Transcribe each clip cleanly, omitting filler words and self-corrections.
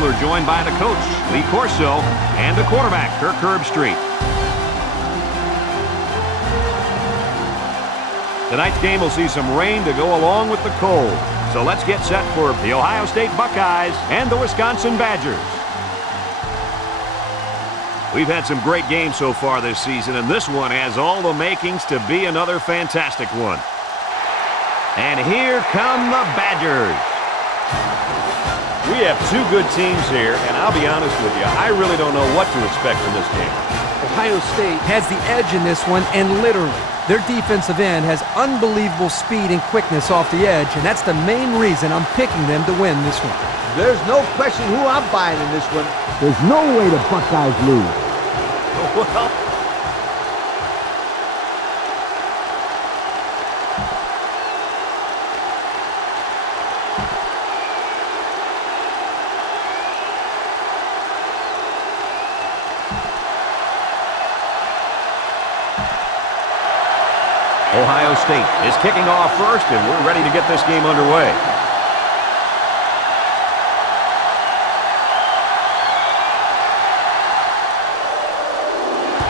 Chancellor, joined by the coach, Lee Corso, and the quarterback, Kirk Herbstreit. Tonight's game will see some rain to go along with the cold. So let's get set for the Ohio State Buckeyes and the Wisconsin Badgers. We've had some great games so far this season, and this one has all the makings to be another fantastic one. And here come the Badgers. We have two good teams here, and I'll be honest with you, I really don't know what to expect from this game. Ohio State has the edge in this one, and literally, their defensive end has unbelievable speed and quickness off the edge, and that's the main reason I'm picking them to win this one. There's no question who I'm buying in this one. There's no way the Buckeyes lose. Well, Ohio State is kicking off first, and we're ready to get this game underway.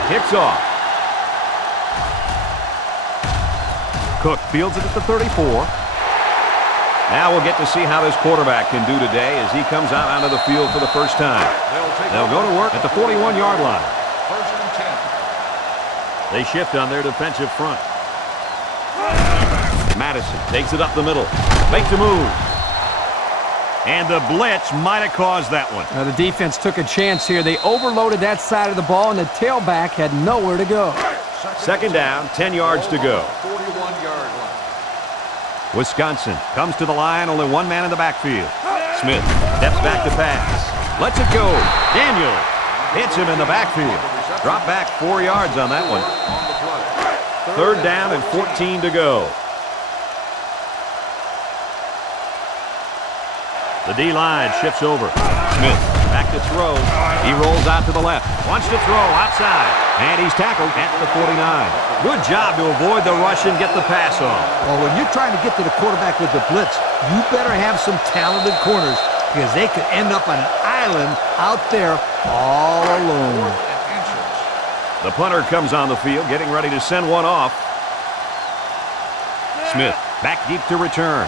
Kicks off. Cook fields it at the 34. Now we'll get to see how this quarterback can do today as he comes out onto the field for the first time. They'll go to work at the 41-yard line. First and 10. They shift on their defensive front. Madison takes it up the middle. Makes a move. And the blitz might have caused that one. Now, the defense took a chance here. They overloaded that side of the ball, and the tailback had nowhere to go. Second down, 10 yards to go. 41-yard line. Wisconsin comes to the line, only one man in the backfield. Smith steps back to pass. Lets it go. Daniel hits him in the backfield. Drop back 4 yards on that one. Third down and 14 to go. The D-line shifts over. Smith back to throw. He rolls out to the left. Wants to throw outside. And he's tackled at the 49. Good job to avoid the rush and get the pass off. Well, when you're trying to get to the quarterback with the blitz, you better have some talented corners because they could end up on an island out there all alone. The punter comes on the field, getting ready to send one off. Smith back deep to return.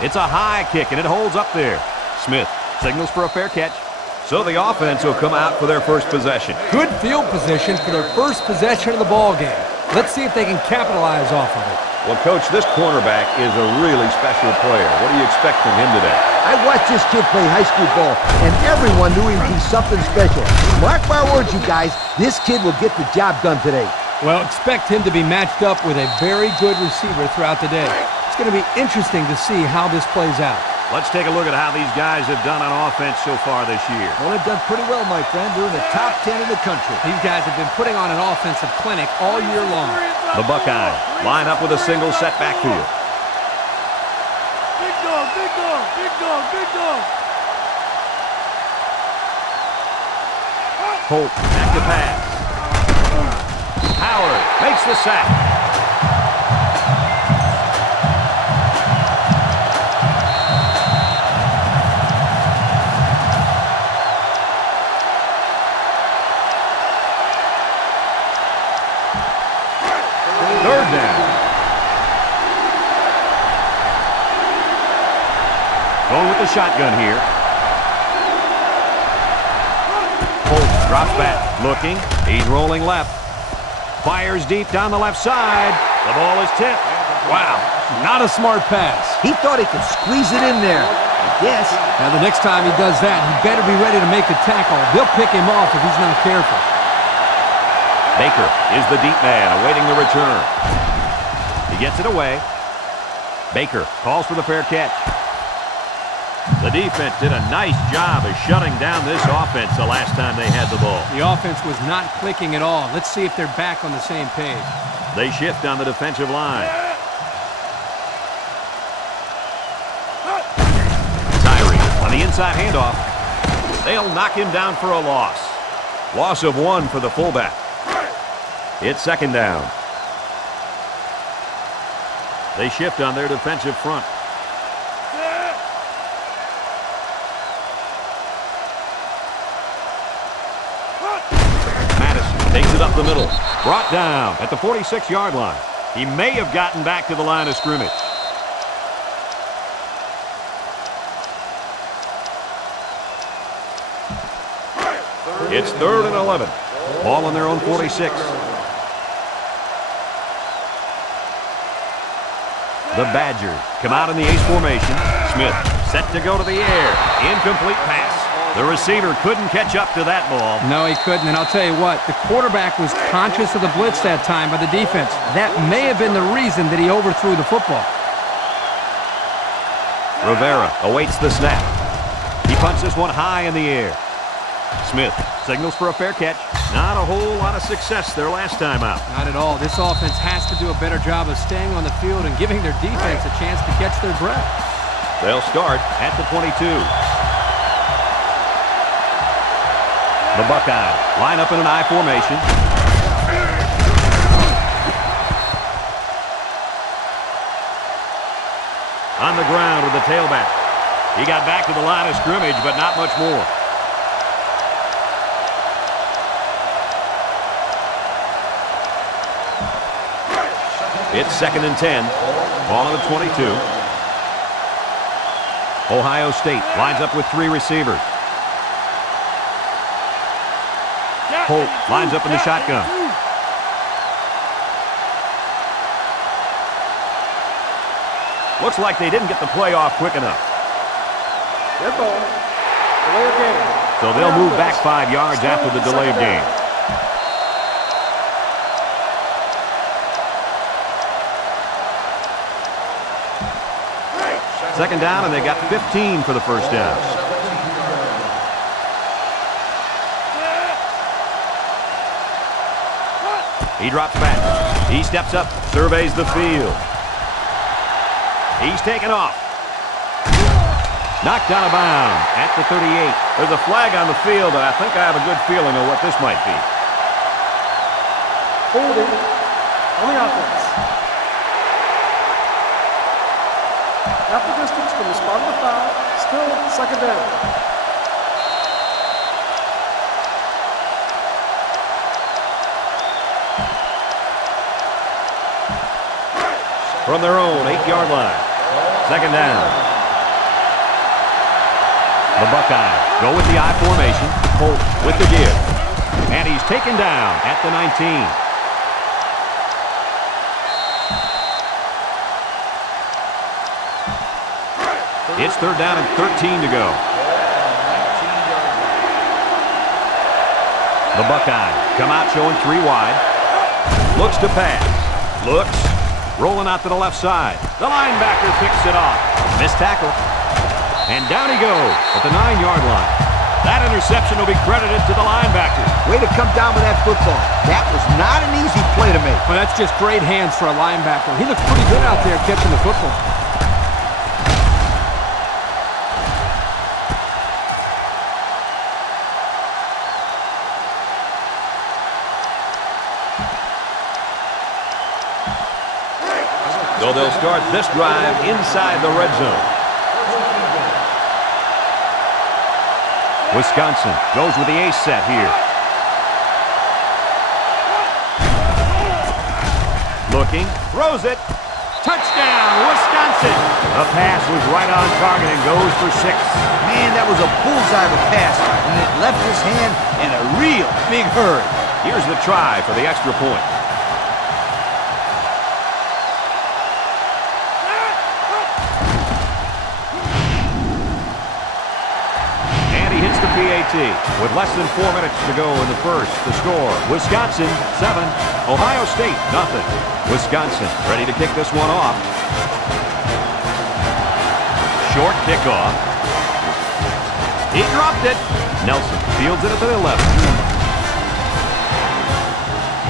It's a high kick, and it holds up there. Smith signals for a fair catch. So the offense will come out for their first possession. Good field position for their first possession of the ball game. Let's see if they can capitalize off of it. Well, Coach, this cornerback is a really special player. What do you expect from him today? I watched this kid play high school ball, and everyone knew he'd be something special. Mark my words, you guys, this kid will get the job done today. Well, expect him to be matched up with a very good receiver throughout the day. It's going to be interesting to see how this plays out. Let's take a look at how these guys have done on offense so far this year. Well, they've done pretty well, my friend. They're in the top 10 in the country. These guys have been putting on an offensive clinic all year long. The Buckeyes line up with a single set backfield. Big dog, big dog, big dog, big dog. Holt back to pass. Howard makes the sack. Third down. Going with the shotgun here. Holt drops back, looking. He's rolling left. Fires deep down the left side. The ball is tipped. Wow, not a smart pass. He thought he could squeeze it in there. I guess. Now, the next time he does that, he better be ready to make the tackle. They'll pick him off if he's not careful. Baker is the deep man, awaiting the return. He gets it away. Baker calls for the fair catch. The defense did a nice job of shutting down this offense the last time they had the ball. The offense was not clicking at all. Let's see if they're back on the same page. They shift on the defensive line. Tyree on the inside handoff. They'll knock him down for a loss. Loss of 1 for the fullback. It's second down. They shift on their defensive front. Madison takes it up the middle. Brought down at the 46-yard line. He may have gotten back to the line of scrimmage. It's 3rd and 11. Ball on their own 46. The Badgers come out in the ace formation. Smith set to go to the air. Incomplete pass. The receiver couldn't catch up to that ball. No, he couldn't, and I'll tell you what, the quarterback was conscious of the blitz that time by the defense. That may have been the reason that he overthrew the football. Rivera awaits the snap. He punts this one high in the air. Smith signals for a fair catch. Not a whole lot of success their last time out. Not at all. This offense has to do a better job of staying on the field and giving their defense a chance to catch their breath. They'll start at the 22. The Buckeyes line up in an I formation. On the ground with the tailback. He got back to the line of scrimmage, but not much more. It's 2nd and 10. Ball on the 22. Ohio State lines up with 3 receivers. Holt lines up in the shotgun. Looks like they didn't get the play off quick enough. Good ball. Delay of game. So they'll move back 5 yards after the delay of game. Second down, and they got 15 for the first down. He drops back. He steps up, surveys the field. He's taken off. Knocked out of bounds at the 38. There's a flag on the field, and I think I have a good feeling of what this might be. Holding on the offense. Half the distance from the spot of the foul. Still 2nd down. From their own 8-yard line. 2nd down. The Buckeyes go with the I formation. Holt with the give. And he's taken down at the 19. It's 3rd down and 13 to go. The Buckeyes come out showing 3 wide. Looks to pass. Looks. Rolling out to the left side. The linebacker picks it off. Missed tackle. And down he goes at the 9-yard line. That interception will be credited to the linebacker. Way to come down with that football. That was not an easy play to make. Well, that's just great hands for a linebacker. He looks pretty good out there catching the football. So they'll start this drive inside the red zone. Wisconsin goes with the ace set here. Looking, throws it. Touchdown, Wisconsin. The pass was right on target and goes for 6. Man, that was a bullseye of a pass, and it left his hand in a real big hurry. Here's the try for the extra point. PAT with less than 4 minutes to go in the first. The score, Wisconsin 7, Ohio State 0. Wisconsin ready to kick this one off. Short kickoff. He dropped it. Nelson fields it at the 11.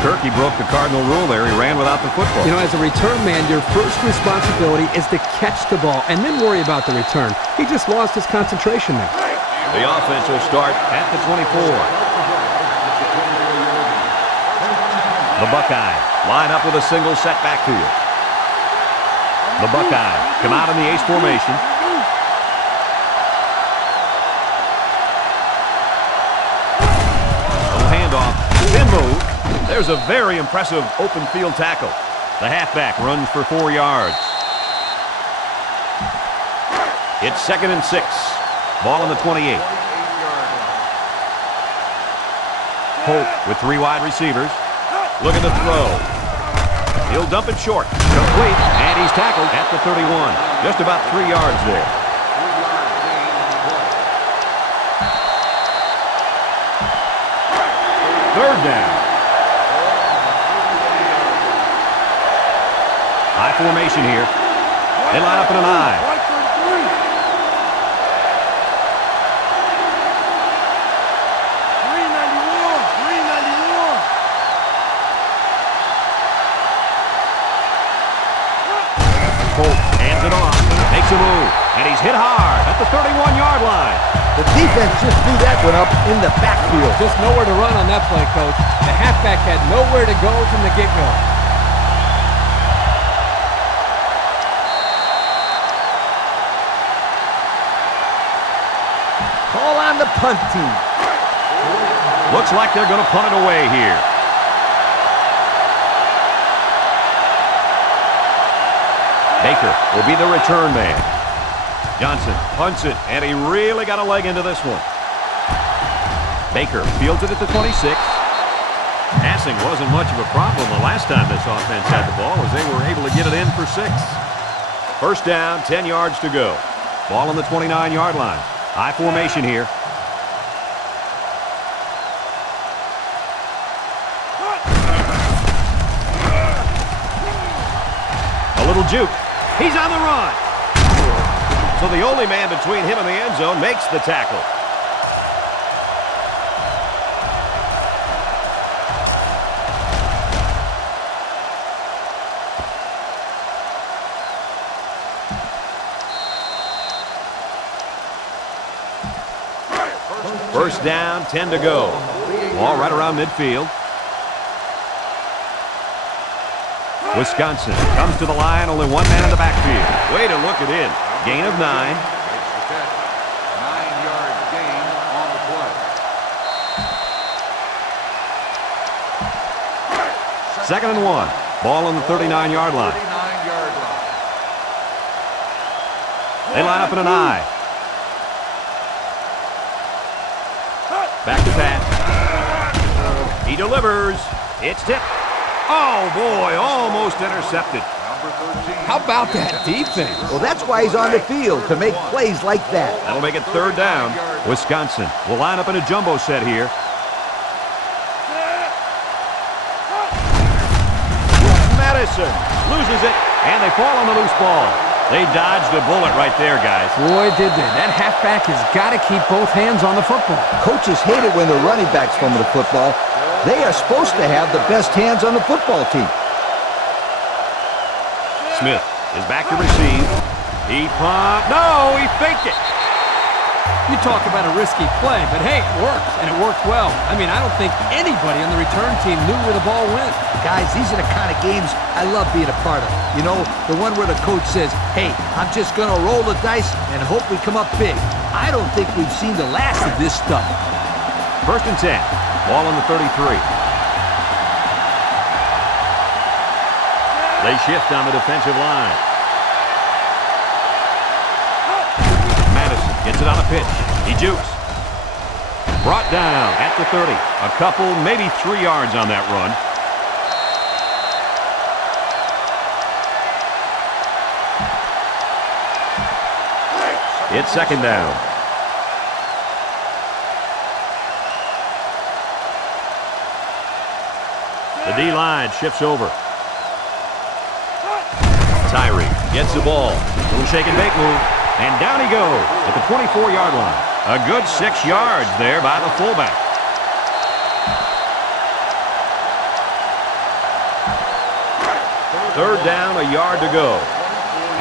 Kirky broke the Cardinal rule there. He ran without the football. You know, as a return man, your first responsibility is to catch the ball and then worry about the return. He just lost his concentration there. The offense will start at the 24. The Buckeyes line up with a single set backfield. The Buckeyes come out in the ace formation. Little handoff. Spin move. There's a very impressive open field tackle. The halfback runs for 4 yards. It's 2nd and 6. Ball on the 28. Holt with 3 wide receivers. Looking to throw. He'll dump it short. Complete. And he's tackled at the 31. Just about 3 yards there. Third down. High formation here. They line up in an I. Hands it off. Makes a move. And he's hit hard at the 31-yard line. The defense just threw that one up in the backfield. Just nowhere to run on that play, Coach. The halfback had nowhere to go from the get-go. Call on the punt team. Looks like they're going to punt it away here. Baker will be the return man. Johnson punts it, and he really got a leg into this one. Baker fields it at the 26. Passing wasn't much of a problem the last time this offense had the ball, as they were able to get it in for 6. First down, 10 yards to go. Ball on the 29-yard line. High formation here. A little juke. He's on the run. So the only man between him and the end zone makes the tackle. First down, 10 to go. Ball right around midfield. Wisconsin comes to the line, only 1 man in the backfield. Way to look it in. Gain of 9. 9-yard gain on the play. 2nd and 1. Ball on the 39-yard line. 39-yard line. They line up in an I. Back to pass. He delivers. It's tipped. Oh, boy, almost intercepted. Number 13. How about that defense? Well, that's why he's on the field, to make plays like that. That'll make it 3rd down. Wisconsin will line up in a jumbo set here. Madison loses it, and they fall on the loose ball. They dodged a bullet right there, guys. Boy, did they. That halfback has got to keep both hands on the football. Coaches hate it when the running backs fumble the football. They are supposed to have the best hands on the football team. Smith is back to receive. He punt. No, he faked it. You talk about a risky play, but hey, it worked, and it worked well. I mean, I don't think anybody on the return team knew where the ball went. Guys, these are the kind of games I love being a part of. You know, the one where the coach says, hey, I'm just going to roll the dice and hope we come up big. I don't think we've seen the last of this stuff. 1st and 10. Ball on the 33. They shift on the defensive line. Madison gets it on a pitch. He jukes. Brought down at the 30. A couple, maybe 3 yards on that run. It's 2nd down. The D-line shifts over. Tyree gets the ball. Little shake and bake move. And down he goes at the 24-yard line. A good 6 yards there by the fullback. Third down, a yard to go.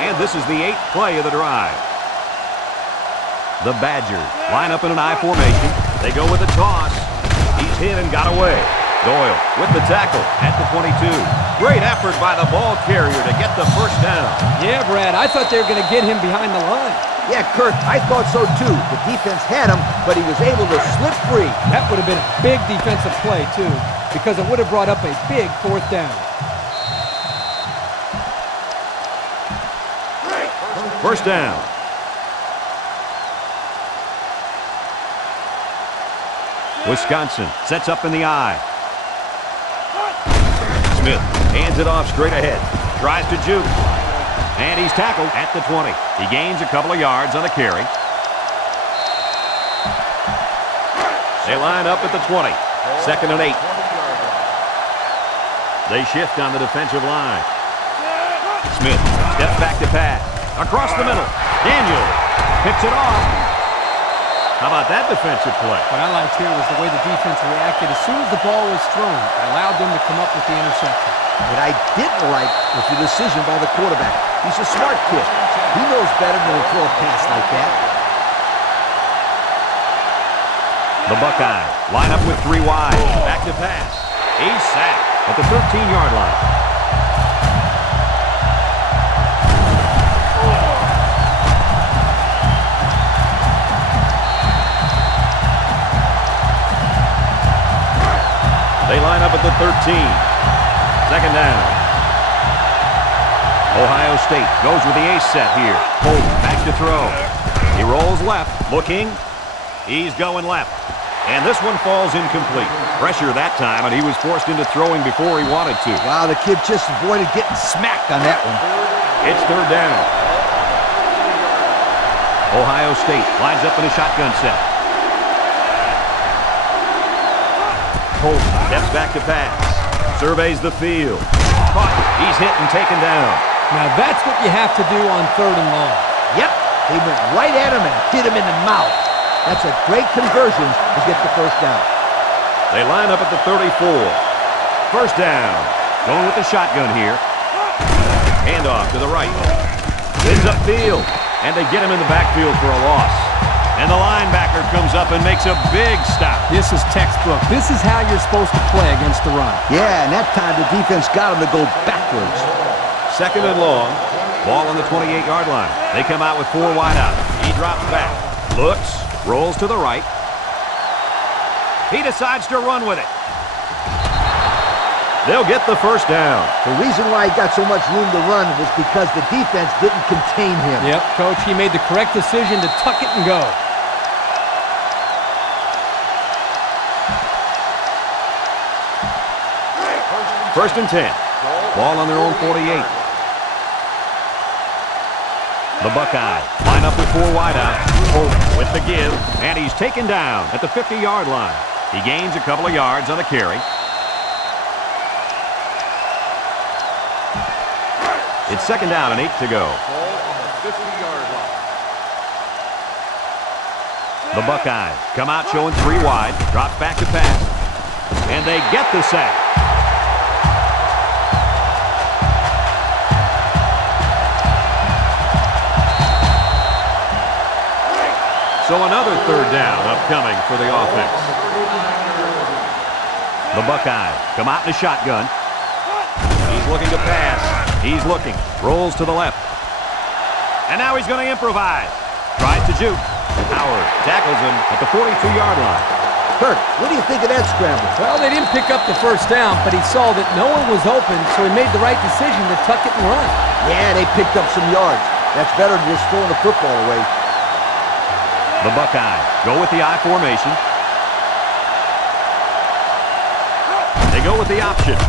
And this is the 8th play of the drive. The Badgers line up in an I formation. They go with a toss. He's hit and got away. Doyle with the tackle at the 22. Great effort by the ball carrier to get the first down. Yeah, Brad, I thought they were going to get him behind the line. Yeah, Kurt, I thought so too. The defense had him, but he was able to slip free. That would have been a big defensive play, too, because it would have brought up a big fourth down. First down. Wisconsin sets up in the I. Smith hands it off straight ahead. Tries to juke. And he's tackled at the 20. He gains a couple of yards on the carry. They line up at the 20. 2nd and 8. They shift on the defensive line. Smith steps back to pass. Across the middle. Daniel picks it off. How about that defensive play? What I liked here was the way the defense reacted as soon as the ball was thrown. It allowed them to come up with the interception. What I didn't like was the decision by the quarterback. He's a smart kid. He knows better than to throw a pass like that. The Buckeyes line up with 3 wide. Back to pass. He's sacked at the 13-yard line. They line up at the 13. 2nd down. Ohio State goes with the ace set here. Holt back to throw. He rolls left, looking. He's going left. And this one falls incomplete. Pressure that time, and he was forced into throwing before he wanted to. Wow, the kid just avoided getting smacked on that one. It's 3rd down. Ohio State lines up in a shotgun set. Holt steps back to pass. Surveys the field. Caught. He's hit and taken down. Now that's what you have to do on 3rd and long. Yep, they went right at him and hit him in the mouth. That's a great conversion to get the first down. They line up at the 34. First down. Going with the shotgun here. Handoff to the right. Ends upfield. And they get him in the backfield for a loss. And the linebacker comes up and makes a big stop. This is textbook. This is how you're supposed to play against the run. Yeah, and that time the defense got him to go backwards. 2nd and long. Ball on the 28-yard line. They come out with 4 wide out. He drops back. Looks. Rolls to the right. He decides to run with it. They'll get the first down. The reason why he got so much room to run was because the defense didn't contain him. Yep, Coach, he made the correct decision to tuck it and go. First and 10. Ball on their own 48. The Buckeyes line up with 4 wide out. Holt with the give, and he's taken down at the 50-yard line. He gains a couple of yards on the carry. It's 2nd down and 8 to go. Ball on the 50-yard line. The Buckeyes come out showing 3 wide, drops back to pass, and they get the sack. So another 3rd down upcoming for the offense. The Buckeyes come out in a shotgun. He's looking to pass. He's looking. Rolls to the left. And now he's going to improvise. Tries to juke. Howard tackles him at the 42-yard line. Kurt, what do you think of that scramble? Well, they didn't pick up the first down, but he saw that no one was open, so he made the right decision to tuck it and run. Yeah, they picked up some yards. That's better than just throwing the football away. The Buckeyes go with the I formation. They go with the option.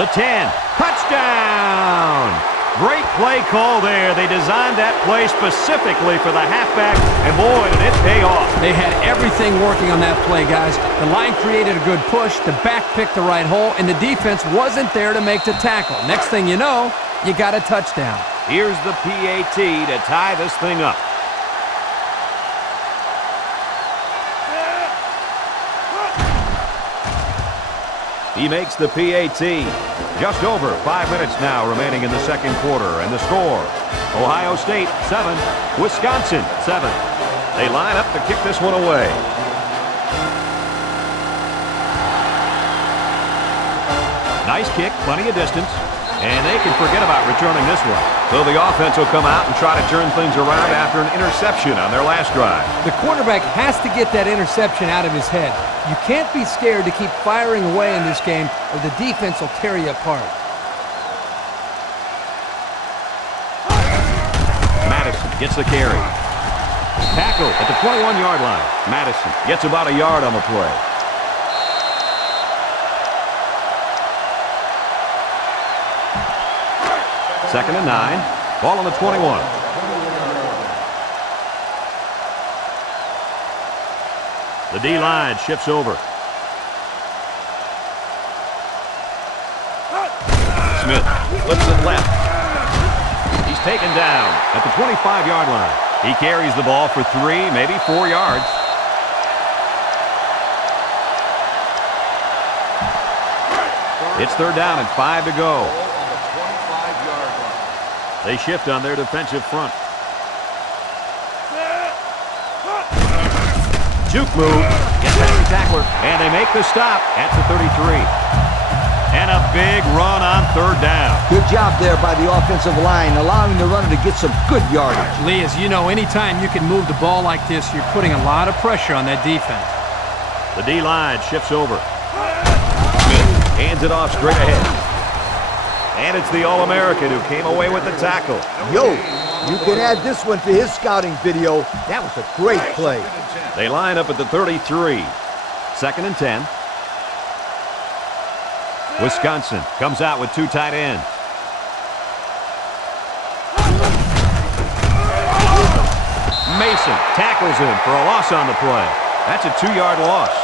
The 10. Touchdown! Great play call there. They designed that play specifically for the halfback, and boy, did it pay off. They had everything working on that play, guys. The line created a good push, the back picked the right hole, and the defense wasn't there to make the tackle. Next thing you know, you got a touchdown. Here's the PAT to tie this thing up. He makes the PAT. Just over 5 minutes now remaining in the 2nd quarter, and the score, Ohio State 7, Wisconsin 7. They line up to kick this one away. Nice kick, plenty of distance. And they can forget about returning this one. So the offense will come out and try to turn things around after an interception on their last drive. The quarterback has to get that interception out of his head. You can't be scared to keep firing away in this game or the defense will tear you apart. Madison gets the carry. Tackle at the 21-yard line. Madison gets about a yard on the play. Second and 9. Ball on the 21. The D-line shifts over. Smith flips it left. He's taken down at the 25-yard line. He carries the ball for 3, maybe 4 yards. It's third down and 5 to go. They shift on their defensive front. Juke move. Gets past the tackler. And they make the stop at the 33. And a big run on third down. Good job there by the offensive line, allowing the runner to get some good yardage. Lee, as you know, anytime you can move the ball like this, you're putting a lot of pressure on that defense. The D-line shifts over. Smith hands it off straight ahead. And it's the All-American who came away with the tackle. Yo, you can add this one to his scouting video. That was a great play. They line up at the 33. Second and 10. Wisconsin comes out with 2 tight ends. Mason tackles him for a loss on the play. That's a 2-yard loss.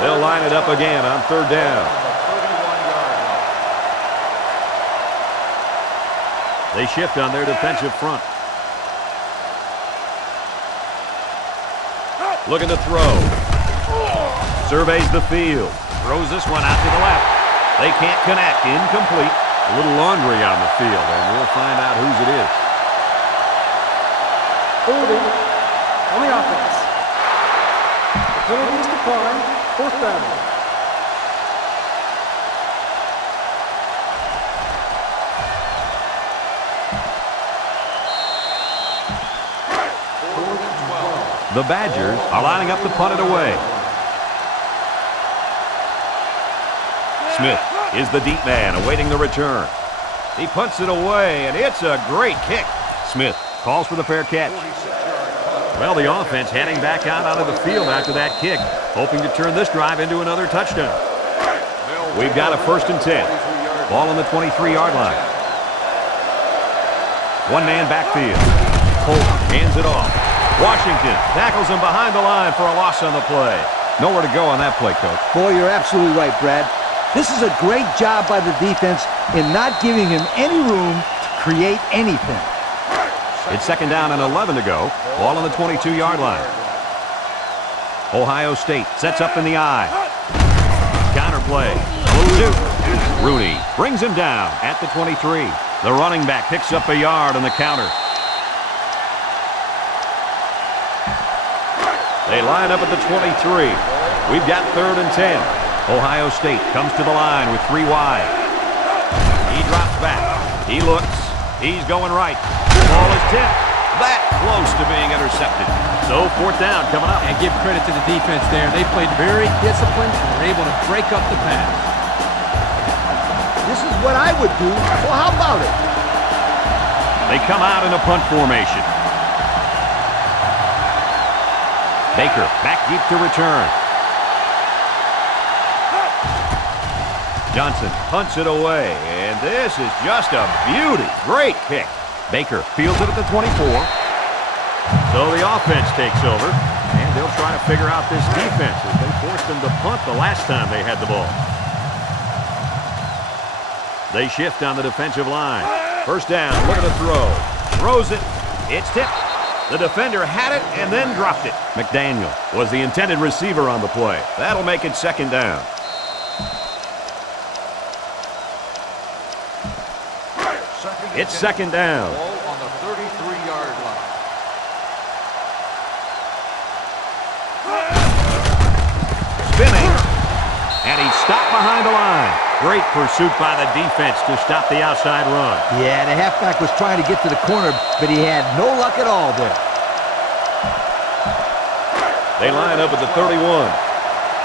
They'll line it up again on third down. They shift on their defensive front. Looking to throw. Surveys the field. Throws this one out to the left. They can't connect. Incomplete. A little laundry on the field, and we'll find out whose it is. Holding on the offense. The penalty is declined. Fourth down. The Badgers are lining up to punt it away. Smith is the deep man awaiting the return. He punts it away, and it's a great kick. Smith calls for the fair catch. Well, the offense heading back out onto the field after that kick, hoping to turn this drive into another touchdown. We've got a first and 10. Ball on the 23-yard line. One-man backfield. Holt hands it off. Washington tackles him behind the line for a loss on the play. Nowhere to go on that play, Coach. Boy, you're absolutely right, Brad. This is a great job by the defense in not giving him any room to create anything. It's second down and 11 to go. Ball on the 22-yard line. Ohio State sets up in the eye. Counter play. Rooney brings him down at the 23. The running back picks up a yard on the counter. They line up at the 23. We've got third and 10. Ohio State comes to the line with 3 wide. He drops back. He looks. He's going right. The ball is tipped. That close to being intercepted. So fourth down coming up. And give credit to the defense there. They played very disciplined and were able to break up the pass. This is what I would do. Well, how about it? They come out in a punt formation. Baker back deep to return. Johnson punts it away, and this is just a beauty. Great kick. Baker fields it at the 24. So the offense takes over, and they'll try to figure out this defense as they forced them to punt the last time they had the ball. They shift on the defensive line. First down, look at the throw. Throws it. It's tipped. The defender had it and then dropped it. McDaniel was the intended receiver on the play. That'll make it second down. Second It's second down. Ball on the 33-yard line. Spinning. And he's stopped behind the line. Great pursuit by the defense to stop the outside run. Yeah, the halfback was trying to get to the corner, but he had no luck at all there. They line up at the 31.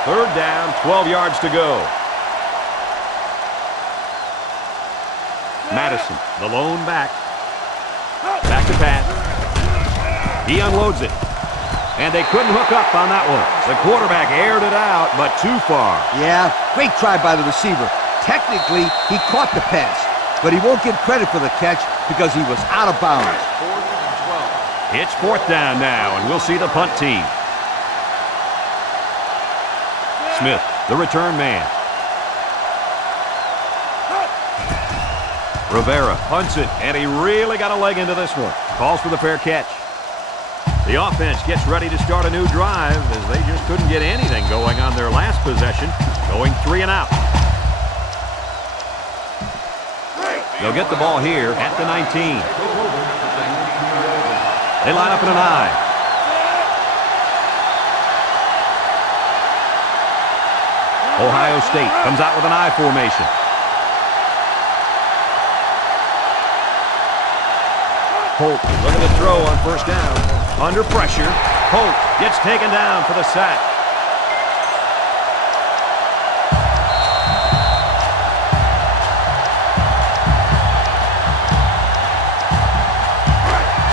Third down, 12 yards to go. Madison, the lone back. Back to Pat. He unloads it. And they couldn't hook up on that one. The quarterback aired it out, but too far. Yeah, great try by the receiver. Technically, he caught the pass, but he won't get credit for the catch because he was out of bounds. 4th and 12. It's fourth down now, and we'll see the punt team. Smith, the return man. Rivera punts it, and he really got a leg into this one. Calls for the fair catch. The offense gets ready to start a new drive as they just couldn't get anything going on their last possession, going 3 and out. They'll get the ball here at the 19. They line up in an I. Ohio State comes out with an I formation. Holt looking to throw on first down. Under pressure, Holt gets taken down for the sack.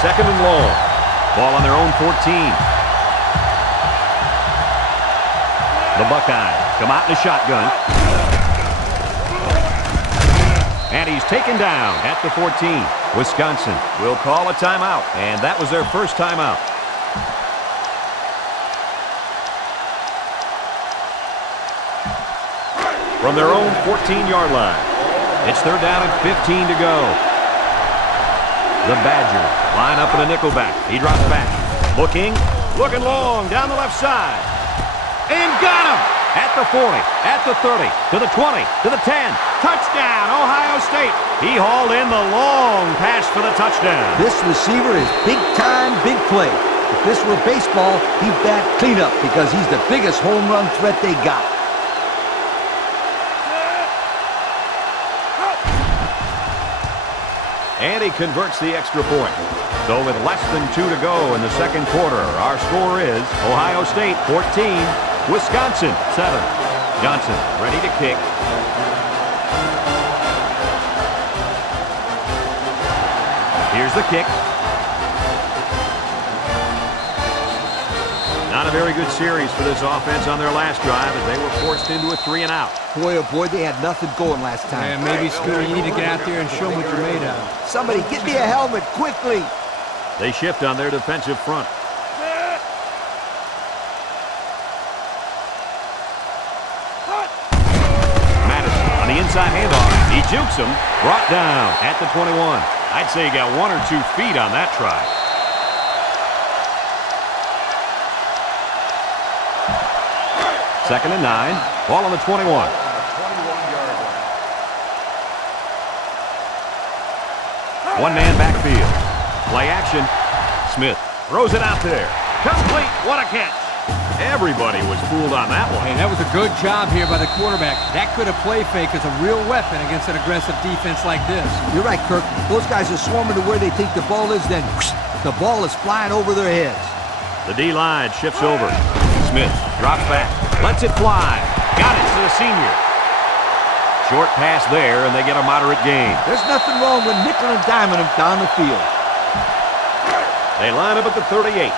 Second and long. Ball on their own 14. The Buckeyes come out in a shotgun. And he's taken down at the 14. Wisconsin will call a timeout, and that was their first timeout. From their own 14-yard line, it's third down and 15 to go. The Badgers line up in a nickelback. He drops back. Looking long down the left side. And got him! At the 40, at the 30, to the 20, to the 10. Touchdown, Ohio State. He hauled in the long pass for the touchdown. This receiver is big time, big play. If this were baseball, he'd bat cleanup because he's the biggest home run threat they got. And he converts the extra point. So with less than 2 to go in the second quarter, our score is Ohio State 14, Wisconsin 7. Johnson ready to kick. Here's the kick. Not a very good series for this offense on their last drive as they were forced into a 3 and out. Boy, oh boy, they had nothing going last time. Yeah, maybe, Scooter, you need to get out there and show them what you're made of. Somebody get me a helmet quickly. They shift on their defensive front. Madison on the inside handoff. He jukes him. Brought down at the 21. I'd say he got 1 or 2 feet on that try. Second and 9. Ball on the 21. One man backfield. Play action. Smith throws it out there. Complete. What a catch. Everybody was fooled on that one. Hey, that was a good job here by the quarterback. That could have play fake as a real weapon against an aggressive defense like this. You're right, Kirk. Those guys are swarming to where they think the ball is, then whoosh, the ball is flying over their heads. The D-line shifts over. Smith drops back. Lets it fly. Got it to the senior. Short pass there, and they get a moderate gain. There's nothing wrong with nickel and diming them down the field. They line up at the 38.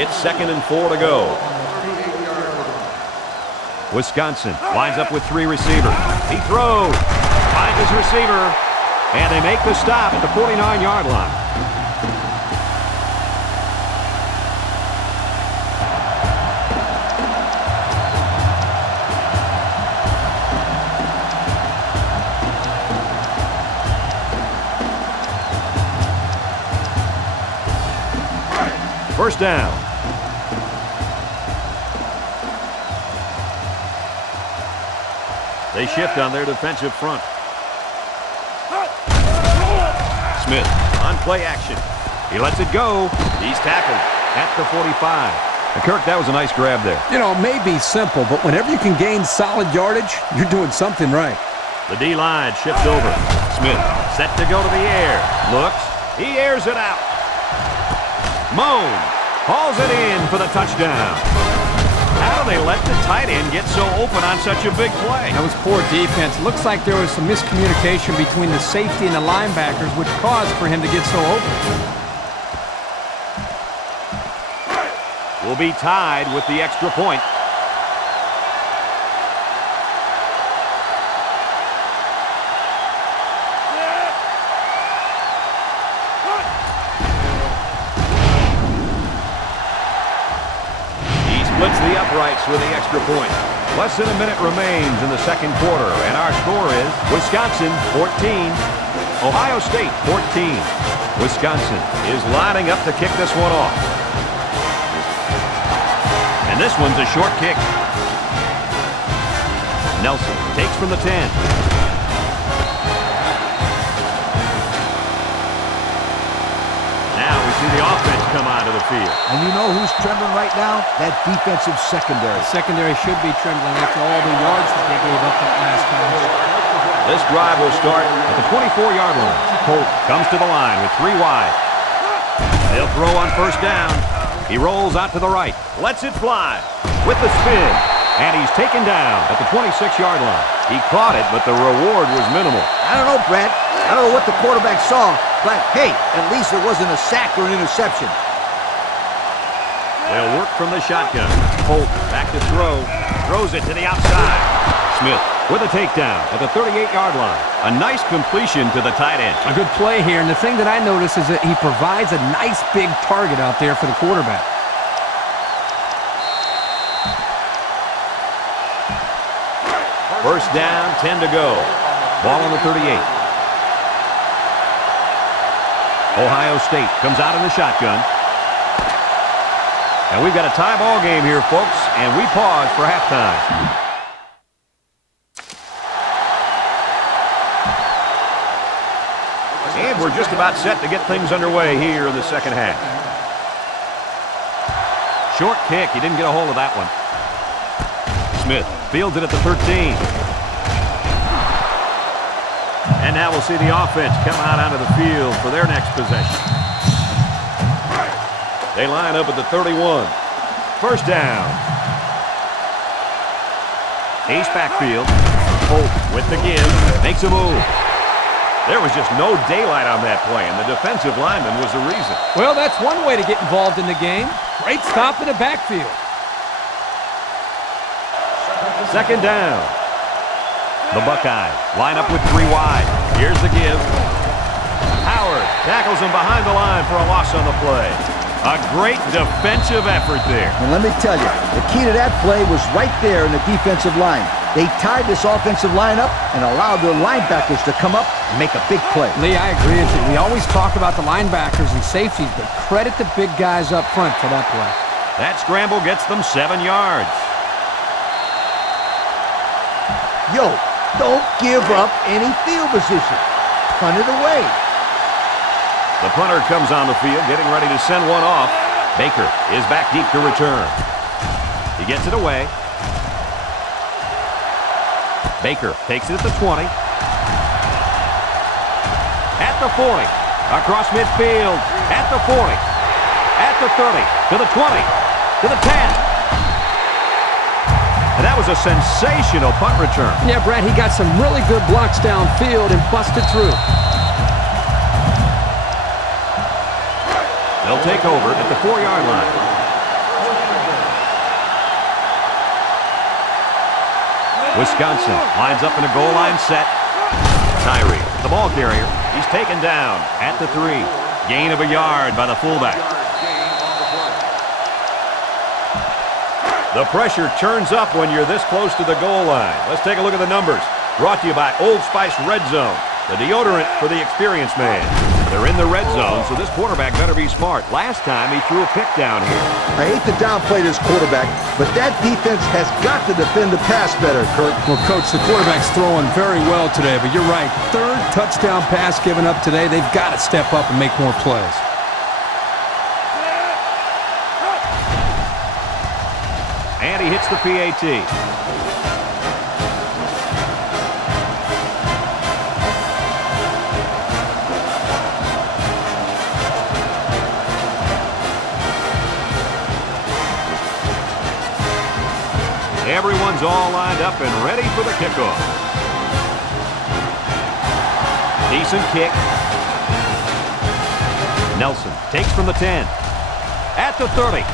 It's second and 4 to go. Wisconsin lines up with 3 receivers. He throws. Finds his receiver. And they make the stop at the 49-yard line. First down. They shift on their defensive front. Smith on play action. He lets it go. He's tackled at the 45. And Kirk, that was a nice grab there. You know, it may be simple, but whenever you can gain solid yardage, you're doing something right. The D-line shifts over. Smith set to go to the air. Looks. He airs it out. Moan hauls it in for the touchdown. How do they let the tight end get so open on such a big play? That was poor defense. Looks like there was some miscommunication between the safety and the linebackers, which caused for him to get so open. Will be tied with the extra point. Splits the uprights with the extra point. Less than a minute remains in the second quarter, and our score is Wisconsin 14, Ohio State 14. Wisconsin is lining up to kick this one off. And this one's a short kick. Nelson takes from the 10. Now we see the offense come onto the field. And you know who's trembling right now? That defensive secondary. The secondary should be trembling after all the yards that they gave up that last time. This drive will start at the 24-yard line. Holt comes to the line with 3 wide. They'll throw on first down. He rolls out to the right. Lets it fly with the spin. And he's taken down at the 26-yard line. He caught it, but the reward was minimal. I don't know, Brad. I don't know what the quarterback saw, but hey, at least it wasn't a sack or an interception. They'll work from the shotgun. Holt back to throw. Throws it to the outside. Smith with a takedown at the 38-yard line. A nice completion to the tight end. A good play here, and the thing that I notice is that he provides a nice big target out there for the quarterback. First down, 10 to go. Ball on the 38. Ohio State comes out in the shotgun. And we've got a tie ball game here, folks, and we pause for halftime. And we're just about set to get things underway here in the second half. Short kick. He didn't get a hold of that one. Smith fields it at the 13. And now we'll see the offense come out onto the field for their next possession. They line up at the 31. First down. Ace backfield. Holt with the give. Makes a move. There was just no daylight on that play, and the defensive lineman was the reason. Well, that's one way to get involved in the game. Great stop in the backfield. Second down. The Buckeyes line up with 3 wide. Here's the give. Howard tackles him behind the line for a loss on the play. A great defensive effort there. And let me tell you, the key to that play was right there in the defensive line. They tied this offensive line up and allowed their linebackers to come up and make a big play. Lee, I agree with you. We always talk about the linebackers and safeties, but credit the big guys up front for that play. That scramble gets them 7 yards. Yo, don't give up any field position. Punt it away. The punter comes on the field, getting ready to send one off. Baker is back deep to return. He gets it away. Baker takes it at the 20. At the 40. Across midfield. At the 40. At the 30. To the 20. To the 10. And that was a sensational punt return. Yeah, Brad, he got some really good blocks downfield and busted through. They'll take over at the 4-yard line. Wisconsin lines up in a goal line set. Tyree, the ball carrier. He's taken down at the 3. Gain of a yard by the fullback. The pressure turns up when you're this close to the goal line. Let's take a look at the numbers. Brought to you by Old Spice Red Zone, the deodorant for the experienced man. They're in the red zone, so this quarterback better be smart. Last time, he threw a pick down here. I hate to downplay this quarterback, but that defense has got to defend the pass better, Kurt. Well, Coach, the quarterback's throwing very well today, but you're right. Third touchdown pass given up today. They've got to step up and make more plays. And he hits the PAT. Everyone's all lined up and ready for the kickoff. Decent kick. Nelson takes from the 10. At the 30.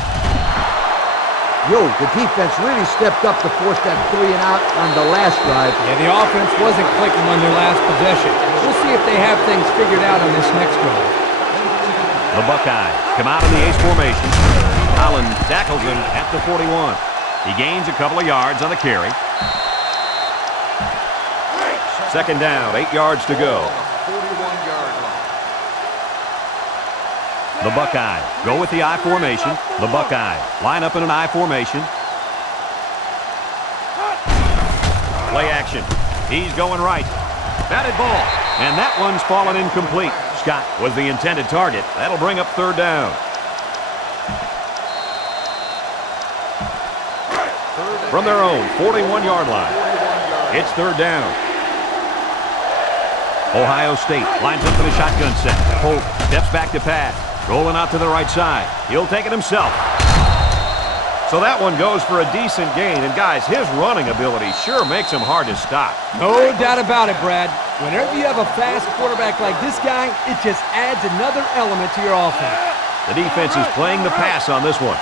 Yo, the defense really stepped up to force that 3 and out on the last drive. Yeah, the offense wasn't clicking on their last possession. We'll see if they have things figured out on this next drive. The Buckeyes come out in the ace formation. Allen tackles him at the 41. He gains a couple of yards on the carry. Second down, 8 yards to go. 41-yard line. The Buckeyes go with the I formation. The Buckeyes line up in an I formation. Play action. He's going right. Batted ball. And that one's fallen incomplete. Scott was the intended target. That'll bring up third down. From their own 41-yard line. It's third down. Ohio State lines up in a shotgun set. Holt steps back to pass. Rolling out to the right side. He'll take it himself. So that one goes for a decent gain. And, guys, his running ability sure makes him hard to stop. No doubt about it, Brad. Whenever you have a fast quarterback like this guy, it just adds another element to your offense. The defense is playing the pass on this one.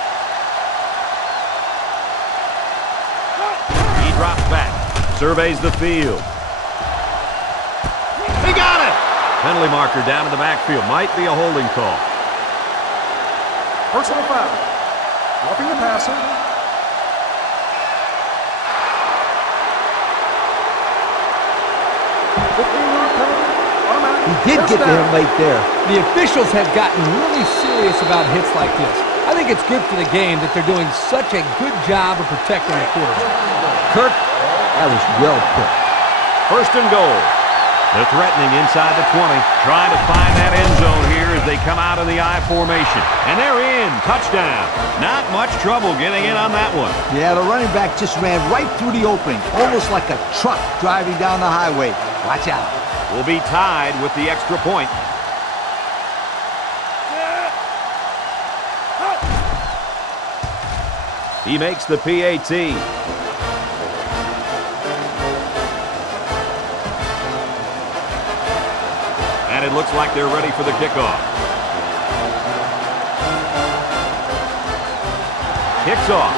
He drops back. Surveys the field. He got it! Penalty marker down in the backfield. Might be a holding call. Personal foul. Roughing the passer. He did get to him late there. The officials have gotten really serious about hits like this. I think it's good for the game that they're doing such a good job of protecting the quarterback. Kurt, that was well put. First and goal. They're threatening inside the 20, trying to find that end zone here as they come out of the I formation. And they're in. Touchdown. Not much trouble getting in on that one. Yeah, the running back just ran right through the opening, almost like a truck driving down the highway. Watch out. Will be tied with the extra point. He makes the PAT. And it looks like they're ready for the kickoff. Kicks off.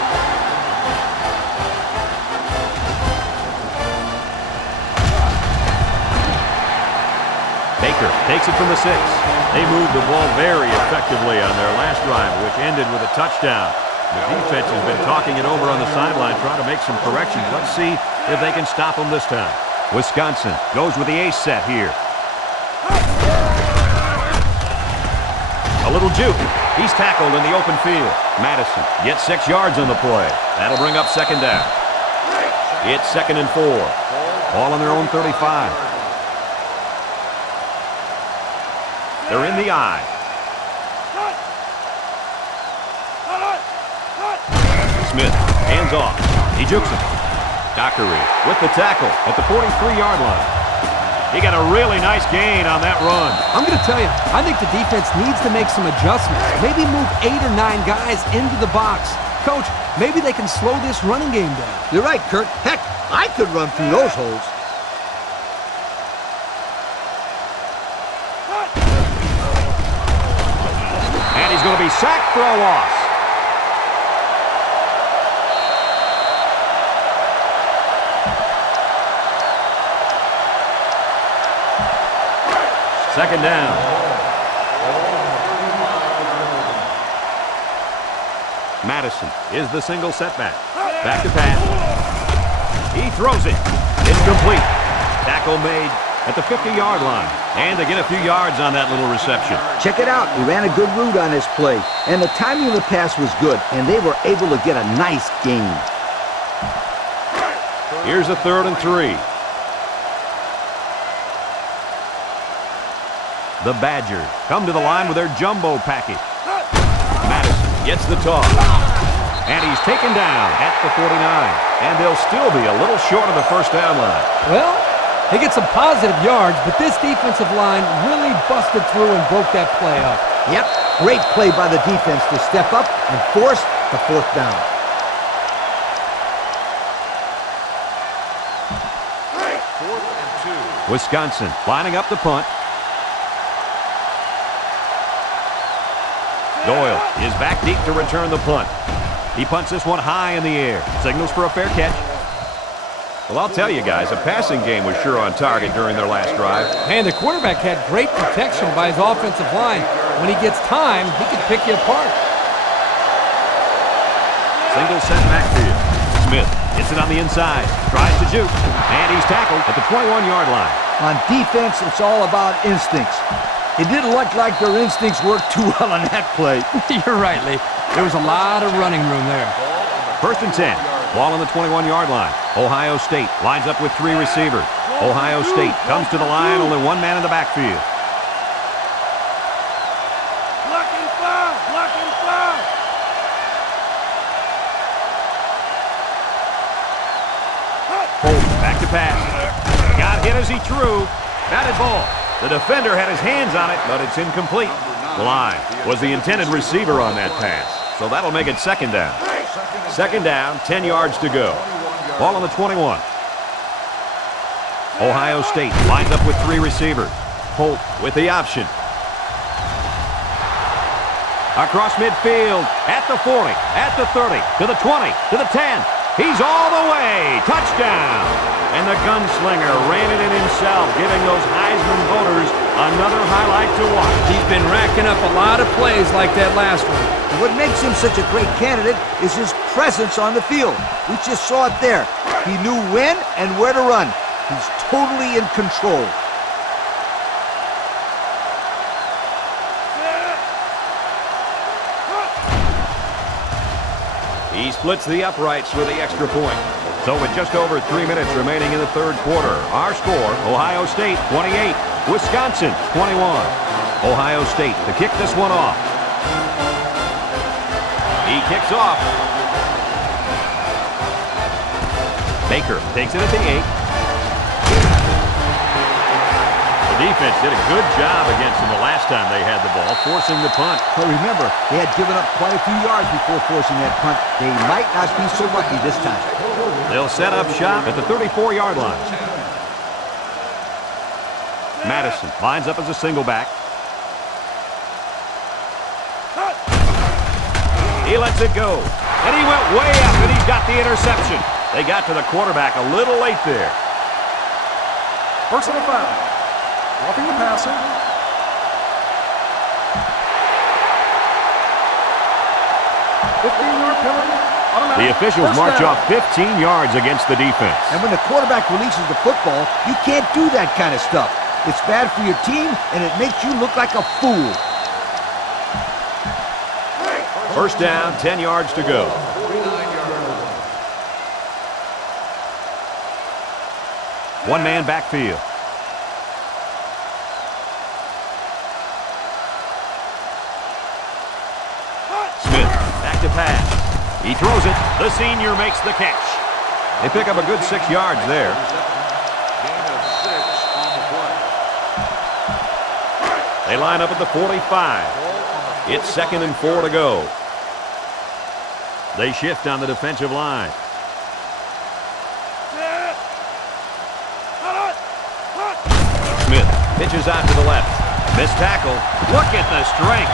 Baker takes it from the 6. They moved the ball very effectively on their last drive, which ended with a touchdown. The defense has been talking it over on the sideline, trying to make some corrections. Let's see if they can stop them this time. Wisconsin goes with the ace set here. A little juke. He's tackled in the open field. Madison gets 6 yards on the play. That'll bring up second down. It's 2nd and 4. Ball on their own 35. They're in the I. Smith, hands off. He jukes him. Dockery with the tackle at the 43-yard line. He got a really nice gain on that run. I'm going to tell you, I think the defense needs to make some adjustments. Maybe move 8 or 9 guys into the box. Coach, maybe they can slow this running game down. You're right, Kurt. Heck, I could run through those holes. And he's going to be sacked for a loss. Second down. Madison is the single setback. Back to pass. He throws it. Incomplete. Tackle made at the 50-yard line. And they get a few yards on that little reception. Check it out. He ran a good route on this play. And the timing of the pass was good, and they were able to get a nice gain. Here's a 3rd and 3. The Badgers come to the line with their jumbo package. Madison gets the toss. And he's taken down at the 49. And they'll still be a little short of the first down line. Well, they get some positive yards, but this defensive line really busted through and broke that play up. Yep, great play by the defense to step up and force the 4th down. Wisconsin lining up the punt. Doyle is back deep to return the punt. He punts this one high in the air. Signals for a fair catch. Well, I'll tell you guys, a passing game was sure on target during their last drive. And the quarterback had great protection by his offensive line. When he gets time, he can pick you apart. Single set backfield. Smith hits it on the inside. Tries to juke. And he's tackled at the 21-yard line. On defense, it's all about instincts. It didn't look like their instincts worked too well on that play. You're right, Lee. There was a lot of running room there. 1st and 10. Ball on the 21-yard line. Ohio State lines up with 3 receivers. Ohio State comes to the line, only 1 man in the backfield. Block and fly! Block and fly! Holt back to pass. Got hit as he threw. Batted ball. The defender had his hands on it, but it's incomplete. Bly was the intended receiver on that pass, so that'll make it 2nd down. 2nd down, 10 yards to go. Ball on the 21. Ohio State lines up with 3 receivers. Holt with the option. Across midfield, at the 40, at the 30, to the 20, to the 10. He's all the way. Touchdown. And the gunslinger ran it in himself, giving those Heisman voters another highlight to watch. He's been racking up a lot of plays like that last one. And what makes him such a great candidate is his presence on the field. We just saw it there. He knew when and where to run. He's totally in control. He splits the uprights with the extra point. So with just over 3 minutes remaining in the 3rd quarter, our score, Ohio State 28, Wisconsin 21. Ohio State to kick this one off. He kicks off. Baker takes it at the 8. The defense did a good job against them the last time they had the ball, forcing the punt. But remember, they had given up quite a few yards before forcing that punt. They might not be so lucky this time. They'll set up shop at the 34-yard line. Madison lines up as a single back. He lets it go. And he went way up, and he's got the interception. They got to the quarterback a little late there. Personal foul. Roughing the passer. $15-yard penalty. Automatic. The officials First march down. off 15 yards against the defense. And when the quarterback releases the football, you can't do that kind of stuff. It's bad for your team, and it makes you look like a fool. First down, 10 yards to go. One-man backfield. Smith, back to pass. He throws it. The senior makes the catch. They pick up a good 6 yards there. Gain of 6 on the play. They line up at the 45. It's 2nd and 4 to go. They shift on the defensive line. Smith pitches out to the left. Missed tackle. Look at the strength.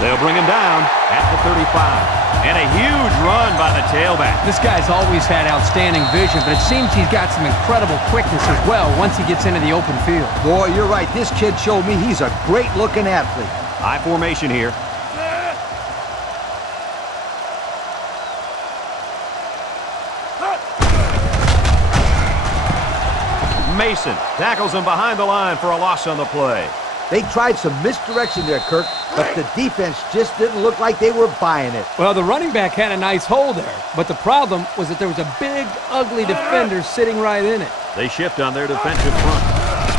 They'll bring him down at the 35. And a huge run by the tailback. This guy's always had outstanding vision, but it seems he's got some incredible quickness as well once he gets into the open field. Boy, you're right. This kid showed me he's a great-looking athlete. High formation here. Mason tackles him behind the line for a loss on the play. They tried some misdirection there, Kirk, but the defense just didn't look like they were buying it. Well, the running back had a nice hole there, but the problem was that there was a big, ugly defender sitting right in it. They shift on their defensive front.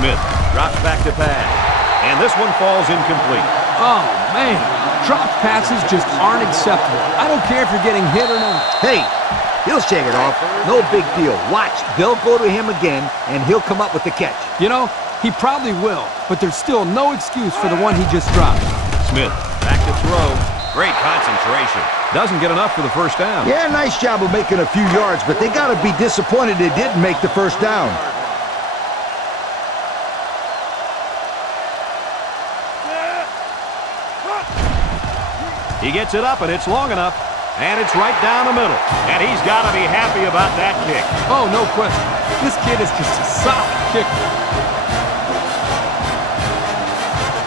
Smith drops back to pass, and this one falls incomplete. Oh, man. Drop passes just aren't acceptable. I don't care if you're getting hit or not. Hey, he'll shake it off. No big deal. Watch, they'll go to him again, and he'll come up with the catch. You know, he probably will, but there's still no excuse for the one he just dropped. Smith back to throw. Great concentration. Doesn't get enough for the first down. Yeah, nice job of making a few yards, but they got to be disappointed they didn't make the first down. He gets it up, and it's long enough, and it's right down the middle. And he's got to be happy about that kick. Oh, no question. This kid is just a solid kicker.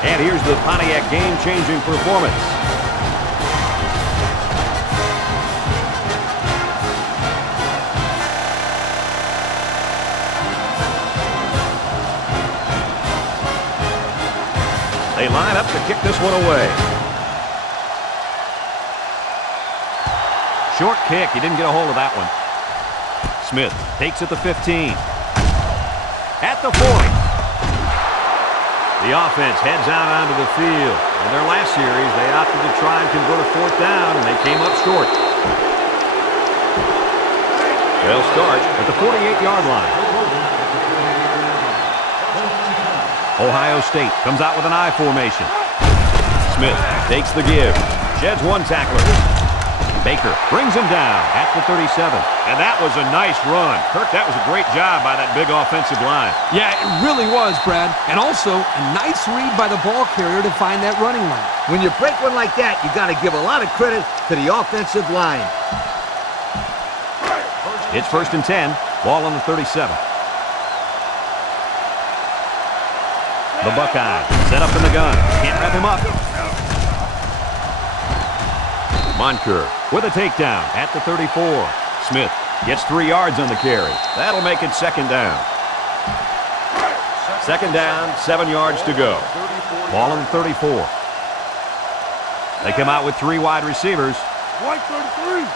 And here's the Pontiac game-changing performance. They line up to kick this one away. Short kick. He didn't get a hold of that one. Smith takes it to 15. At the 40. The offense heads out onto the field. In their last series, they opted to try and convert a fourth down, and they came up short. They'll start at the 48-yard line. Ohio State comes out with an I formation. Smith takes the give. Sheds one tackler. Baker brings him down at the 37. And that was a nice run. Kirk, that was a great job by that big offensive line. Yeah, it really was, Brad. And also, a nice read by the ball carrier to find that running lane. When you break one like that, you got to give a lot of credit to the offensive line. It's 1st and 10. Ball on the 37. The Buckeyes set up in the gun. Can't wrap him up. Monker with a takedown at the 34. Smith gets 3 yards on the carry. That'll make it 2nd down. 2nd down, 7 yards to go. Ball on the 34. They come out with 3 wide receivers. White 33.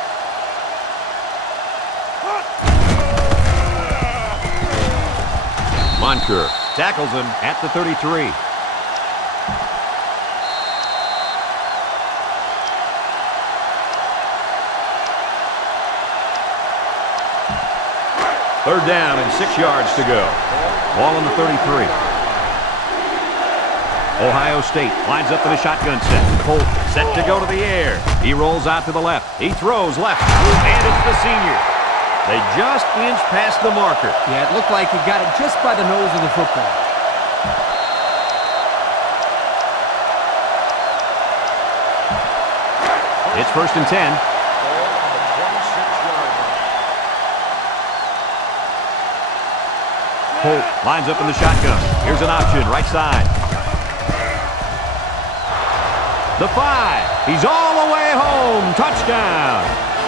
Monker tackles him at the 33. Third down and 6 yards to go. Ball on the 33. Ohio State lines up in a shotgun set. Colt set to go to the air. He rolls out to the left. He throws left. And it's the senior. They just inched past the marker. Yeah, it looked like he got it just by the nose of the football. It's 1st and 10. Holt lines up in the shotgun. Here's an option, right side. The 5. He's all the way home. Touchdown.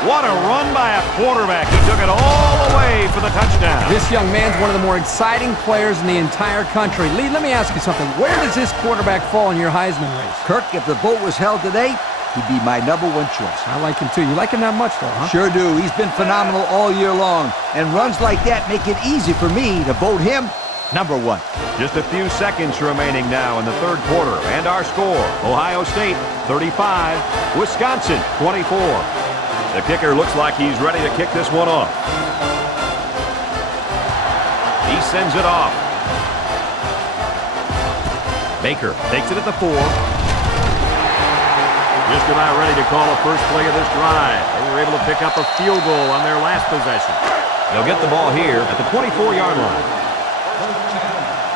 What a run by a quarterback. He took it all the way for the touchdown. This young man's one of the more exciting players in the entire country. Lee, let me ask you something. Where does this quarterback fall in your Heisman race? Kirk, if the vote was held today, he'd be my #1 choice. I like him too. You like him that much, though, huh? Sure do. He's been phenomenal all year long. And runs like that make it easy for me to vote him #1. Just a few seconds remaining now in the 3rd quarter. And our score, Ohio State 35, Wisconsin 24. The kicker looks like he's ready to kick this one off. He sends it off. Baker takes it at the 4. Just about ready to call the first play of this drive. They were able to pick up a field goal on their last possession. They'll get the ball here at the 24-yard line.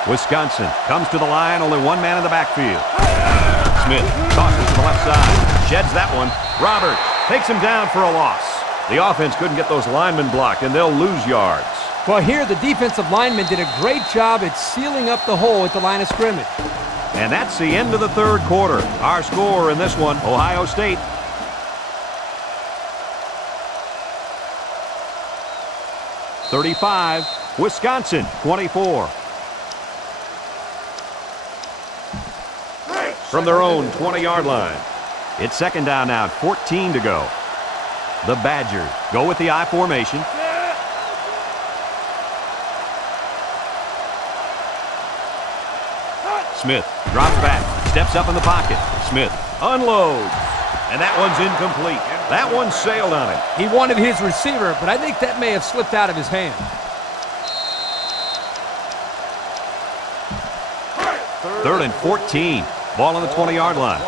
Wisconsin comes to the line, only one man in the backfield. Smith tosses to the left side, sheds that one. Roberts takes him down for a loss. The offense couldn't get those linemen blocked, and they'll lose yards. Well, here the defensive lineman did a great job at sealing up the hole at the line of scrimmage. And that's the end of the 3rd quarter. Our score in this one, Ohio State 35, Wisconsin 24. From their own 20-yard line. It's second down now, 14 to go. The Badgers go with the I formation. Smith drops back, steps up in the pocket. Smith unloads, and that one's incomplete. That one sailed on him. He wanted his receiver, but I think that may have slipped out of his hand. Third and 14. Ball on the 20-yard line.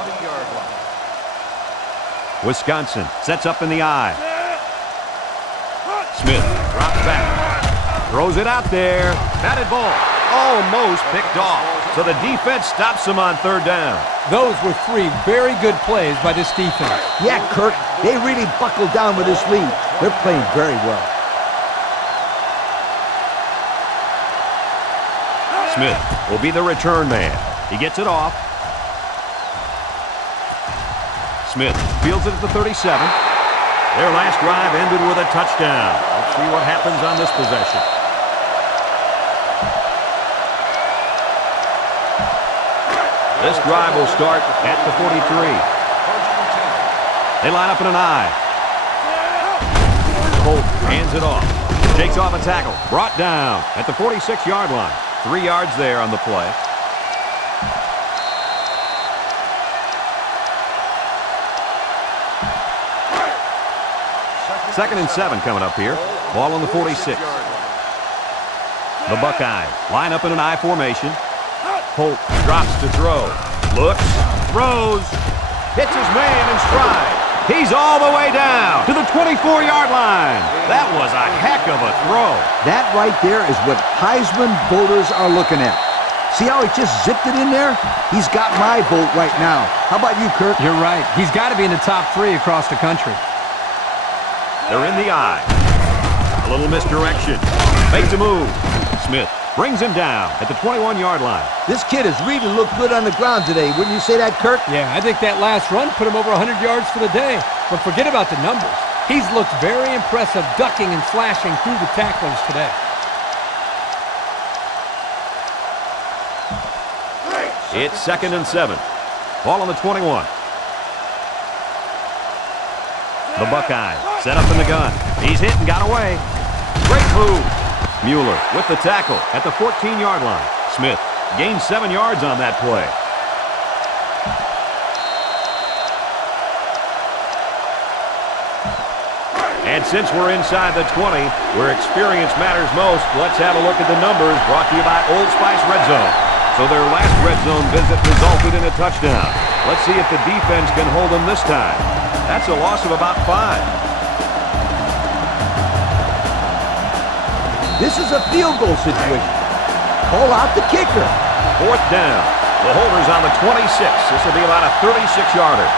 Wisconsin sets up in the I. Smith drops back. Throws it out there. Batted ball. Almost picked off. So the defense stops him on third down. Those were three very good plays by this defense. Yeah, Kirk, they really buckled down with this lead. They're playing very well. Smith will be the return man. He gets it off. Smith fields it at the 37. Their last drive ended with a touchdown. Let's see what happens on this possession. This drive will start at the 43. They line up in an I. Holt hands it off. Takes off a tackle. Brought down at the 46-yard line. 3 yards there on the play. Second and 7 coming up here. Ball on the 46. The Buckeyes line up in an I formation. Holt drops to throw. Looks, throws, hits his man in stride. He's all the way down to the 24-yard line. That was a heck of a throw. That right there is what Heisman voters are looking at. See how he just zipped it in there? He's got my vote right now. How about you, Kirk? You're right. He's got to be in the top 3 across the country. They're in the I. A little misdirection. Makes a move. Smith brings him down at the 21-yard line. This kid has really looked good on the ground today. Wouldn't you say that, Kirk? Yeah, I think that last run put him over 100 yards for the day. But forget about the numbers. He's looked very impressive ducking and slashing through the tacklers today. It's second and 7. Ball on the 21. The Buckeyes set up in the gun. He's hit and got away. Great move. Mueller with the tackle at the 14-yard line. Smith gains 7 yards on that play. And since we're inside the 20, where experience matters most, let's have a look at the numbers brought to you by Old Spice Red Zone. So their last red zone visit resulted in a touchdown. Let's see if the defense can hold them this time. That's a loss of about 5. This is a field goal situation. Call out the kicker. Fourth down. The holder's on the 26. This will be about a 36-yarder.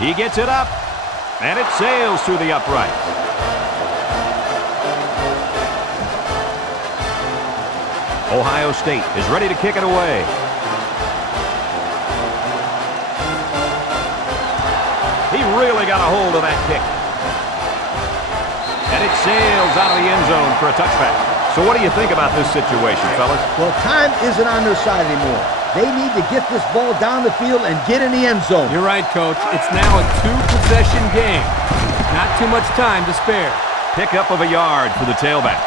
He gets it up, and it sails through the uprights. Ohio State is ready to kick it away. He really got a hold of that kick. And it sails out of the end zone for a touchback. So what do you think about this situation, fellas? Well, time isn't on their side anymore. They need to get this ball down the field and get in the end zone. You're right, Coach. It's now a 2-possession game. Not too much time to spare. Pickup of a yard for the tailback.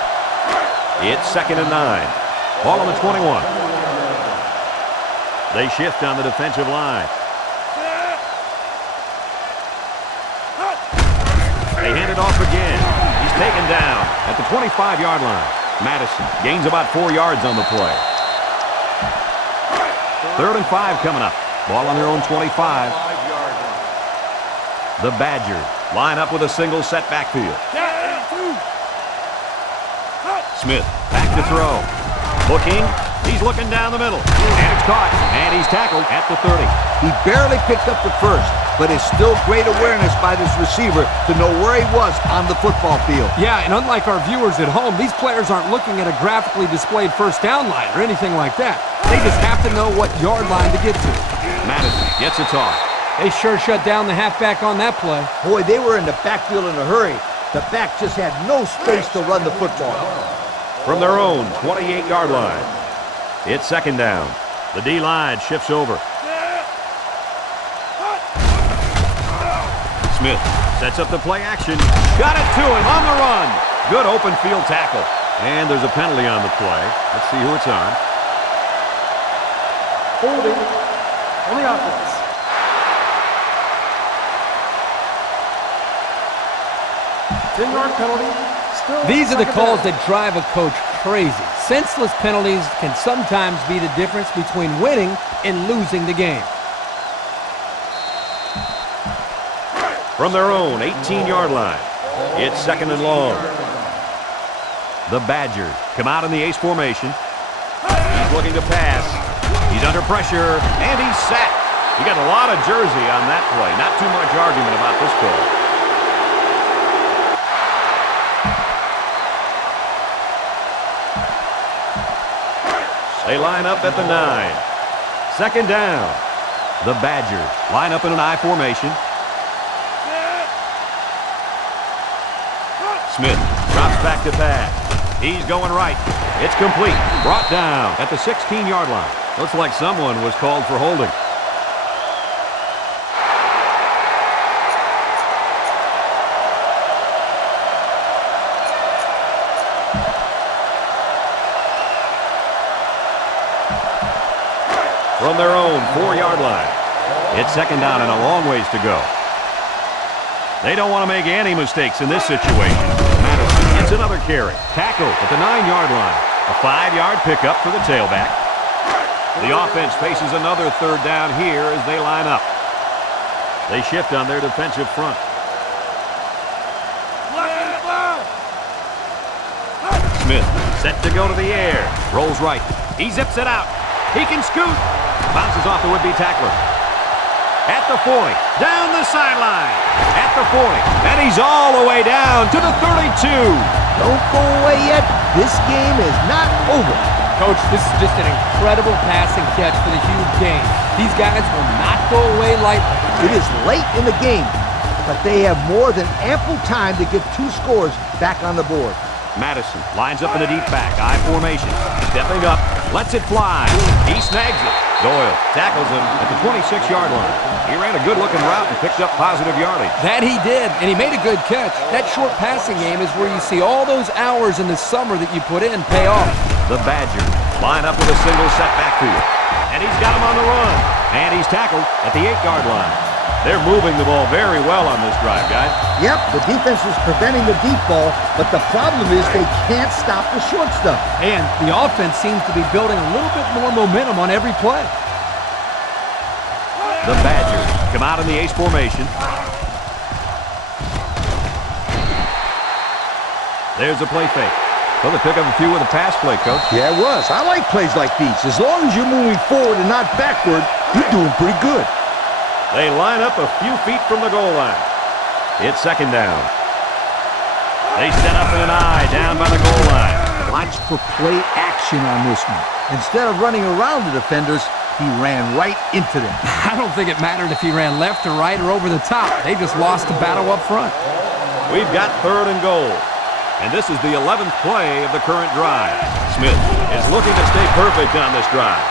It's second and 9. Ball on the 21. They shift on the defensive line. They hand it off again. He's taken down at the 25-yard line. Madison gains about 4 yards on the play. Third and 5 coming up. Ball on their own 25. The Badgers line up with a single set backfield. Smith back to throw. Looking. He's looking down the middle. And it's caught. And he's tackled at the 30. He barely picked up the first. but it's still great awareness by this receiver to know where he was on the football field. Yeah, and unlike our viewers at home, these players aren't looking at a graphically displayed first down line or anything like that. They just have to know what yard line to get to. Madison gets a toss. They sure shut down the halfback on that play. Boy, they were in the backfield in a hurry. The back just had no space to run the football. From their own 28-yard line. It's second down. The D-line shifts over. Smith sets up the play action. Got it to him on the run. Good open field tackle. And there's a penalty on the play. Let's see who it's on. Holding on the offense. Ten-yard penalty. Still These are the second calls down. that drive a coach crazy. Senseless penalties can sometimes be the difference between winning and losing the game. From their own 18-yard line. It's second and long. The Badgers come out in the ace formation. He's looking to pass. He's under pressure, and he's sacked. You got a lot of jersey on that play. Not too much argument about this call. They line up at the 9. Second down. The Badgers line up in an I formation. Smith drops back to pass. He's going right. It's complete. Brought down at the 16-yard line. Looks like someone was called for holding. From their own 4-yard line. It's second down and a long ways to go. They don't want to make any mistakes in this situation. Madison gets another carry. Tackle at the 9-yard line. A 5-yard pickup for the tailback. The offense faces another third down here as they line up. They shift on their defensive front. Smith set to go to the air. Rolls right. He zips it out. He can scoot. Bounces off the would-be tackler. At the 40. Down the sideline. At the 40. And he's all the way down to the 32. Don't go away yet. This game is not over. Coach, this is just an incredible pass and catch for the huge gain. These guys will not go away lightly. It is late in the game, but they have more than ample time to get 2 scores back on the board. Madison lines up in a deep back, I formation. Stepping up, lets it fly. He snags it. Doyle tackles him at the 26-yard line. He ran a good-looking route and picked up positive yardage. That he did, and he made a good catch. That short passing game is where you see all those hours in the summer that you put in pay off. The Badgers line up with a single set backfield. And he's got him on the run. And he's tackled at the 8-yard line. They're moving the ball very well on this drive, guys. Yep, the defense is preventing the deep ball, but the problem is they can't stop the short stuff. And the offense seems to be building a little bit more momentum on every play. The Badgers come out in the ace formation. There's a play fake. Well, they pick up a few with a pass play, Coach. Yeah, it was. I like plays like these. As long as you're moving forward and not backward, you're doing pretty good. They line up a few feet from the goal line. It's second down. They set up in an I down by the goal line. Watch for play action on this one. Instead of running around the defenders, he ran right into them. I don't think it mattered if he ran left or right or over the top. They just lost the battle up front. We've got third and goal. And this is the 11th play of the current drive. Smith is looking to stay perfect on this drive.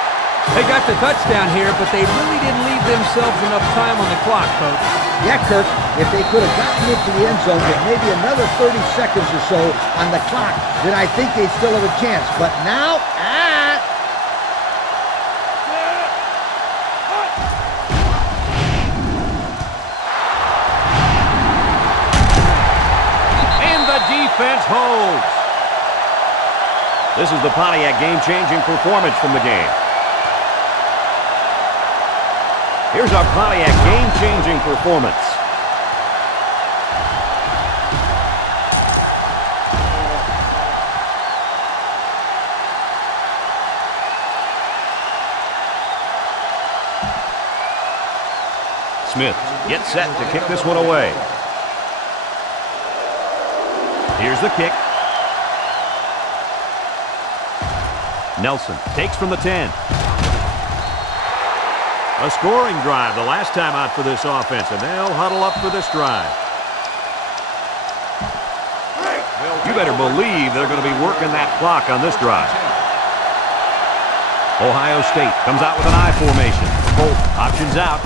They got the touchdown here, but they really didn't leave themselves enough time on the clock, Coach. Yeah, Kirk, if they could have gotten into the end zone with maybe another 30 seconds or so on the clock, then I think they still have a chance. But now, And the defense holds. This is the Pontiac game-changing performance from the game. Here's our Pontiac game-changing performance. Smith Gets set to kick this one away. Here's the kick. Nelson takes from the 10. A scoring drive the last time out for this offense, and they'll huddle up for this drive. You better believe they're going to be working that clock on this drive. Ohio State comes out with an I formation. Bolt options out.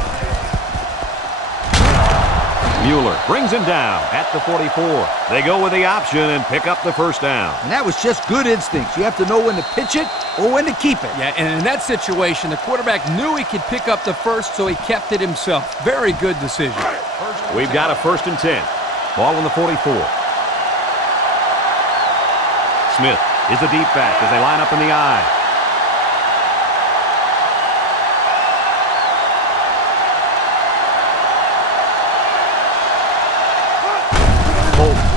Mueller brings him down at the 44. They go with the option and pick up the first down. And that was just good instincts. You have to know when to pitch it or when to keep it. Yeah, and in that situation, the quarterback knew he could pick up the first, so he kept it himself. Very good decision. We've got a 1st and 10. Ball on the 44. Smith is the deep back as they line up in the I.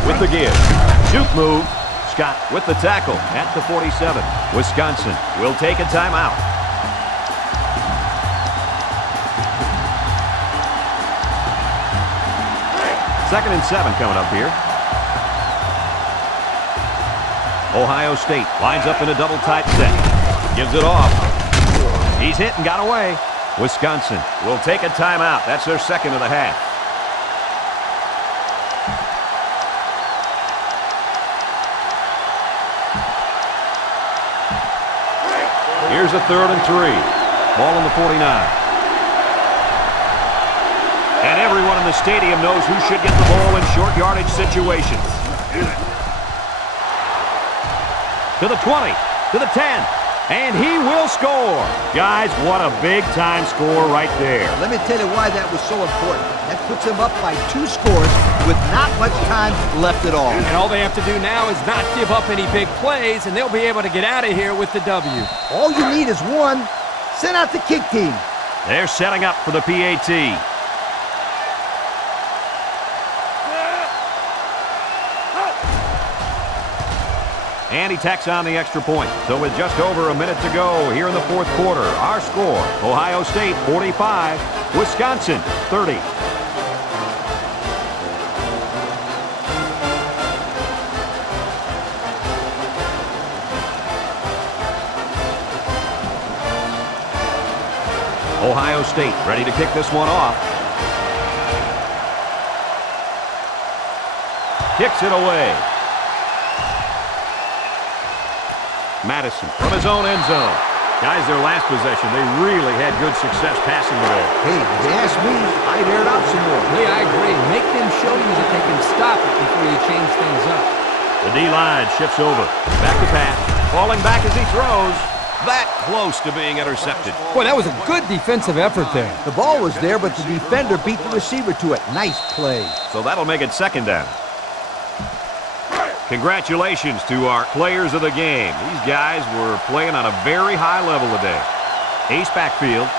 With the give. Juke move. Scott with the tackle at the 47. Wisconsin will take a timeout. Second and 7 coming up here. Ohio State lines up in a double tight set. Gives it off. He's hit and got away. Wisconsin will take a timeout. That's their second of the half. Here's a 3rd and 3. Ball on the 49. And everyone in the stadium knows who should get the ball in short yardage situations. To the 20, to the 10, and he will score. Guys, what a big-time score right there. Let me tell you why that was so important. That puts him up by 2 scores with not much time left at all. And all they have to do now is not give up any big plays, and they'll be able to get out of here with the W. All you need is one. Send out the kick team. They're setting up for the PAT. And he tacks on the extra point. So with just over a minute to go here in the 4th quarter, our score, Ohio State 45, Wisconsin 30. Ohio State ready to kick this one off. Kicks it away. Madison from his own end zone. Guys, their last possession, they really had good success passing the ball. Hey, if you ask me, I'd air it out some more. Hey, I agree. Make them show you that they can stop it before you change things up. The D-line shifts over. Back to pass. Falling back as he throws. That close to being intercepted. Boy, that was a good defensive effort there. The ball was there, but the defender beat the receiver to it. Nice play. So that'll make it 2nd down. Congratulations to our players of the game. These guys were playing on a very high level today. Ace backfield.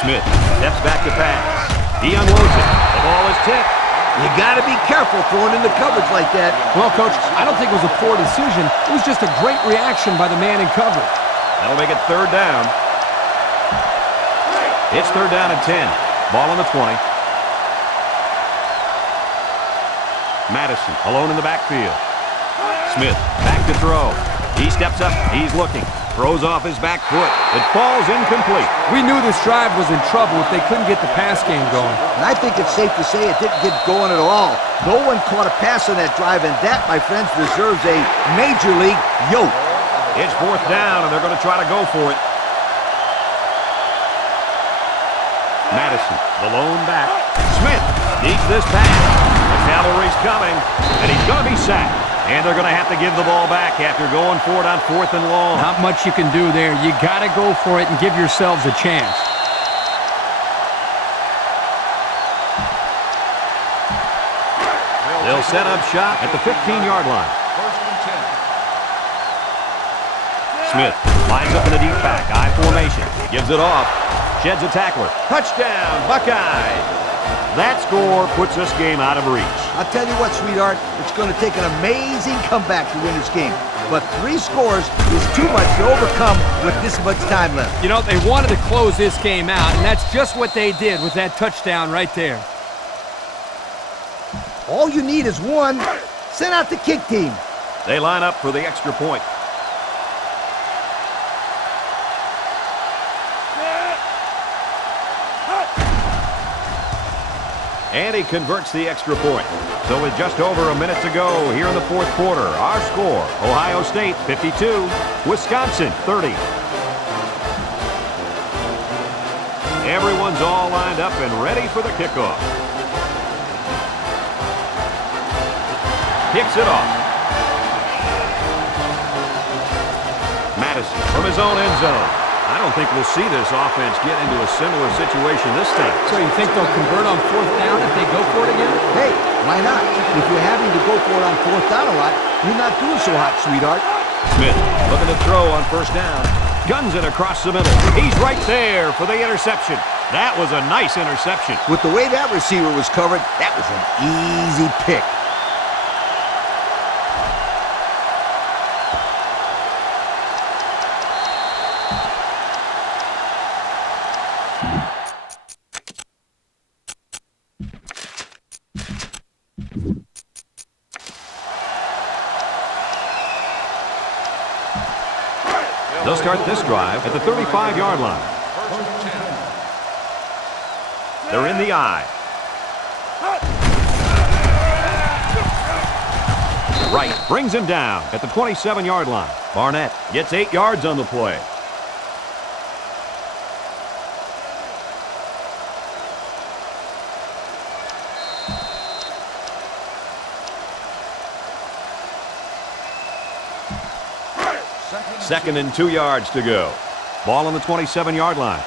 Smith steps back to pass. He unloads it. The ball is tipped. You got to be careful throwing into coverage like that. Well, Coach, I don't think it was a poor decision. It was just a great reaction by the man in coverage. That'll make it 3rd down. It's 3rd down and 10. Ball on the 20. Madison alone in the backfield. Smith back to throw. He steps up. He's looking. Throws off his back foot. It falls incomplete. We knew this drive was in trouble if they couldn't get the pass game going. And I think it's safe to say it didn't get going at all. No one caught a pass on that drive, and that, my friends, deserves a Major League yoke. It's 4th down, and they're going to try to go for it. Madison, the lone back. Smith needs this pass. The cavalry's coming, and he's going to be sacked. And they're going to have to give the ball back after going for it on 4th and long. Not much you can do there. You got to go for it and give yourselves a chance. They'll set up shop at the 15-yard line. Smith lines up in the deep back. I formation. Gives it off. Sheds a tackler. Touchdown, Buckeyes. That score puts this game out of reach. I'll tell you what, sweetheart, it's going to take an amazing comeback to win this game. But 3 scores is too much to overcome with this much time left. You know, they wanted to close this game out, and that's just what they did with that touchdown right there. All you need is one. Send out the kick team. They line up for the extra point. And he converts the extra point. So with just over a minute to go here in the fourth quarter, our score, Ohio State 52, Wisconsin 30. Everyone's all lined up and ready for the kickoff. Kicks it off. Madison from his own end zone. I don't think we'll see this offense get into a similar situation this time. So you think they'll convert on 4th down if they go for it again? Hey, why not? If you're having to go for it on 4th down a lot, you're not doing so hot, sweetheart. Smith looking to throw on 1st down. Guns it across the middle. He's right there for the interception. That was a nice interception. With the way that receiver was covered, that was an easy pick. They'll start this drive at the 35-yard line. They're in the eye. Wright brings him down at the 27-yard line. Barnett gets 8 yards on the play. Second and 2 yards to go. Ball on the 27-yard line.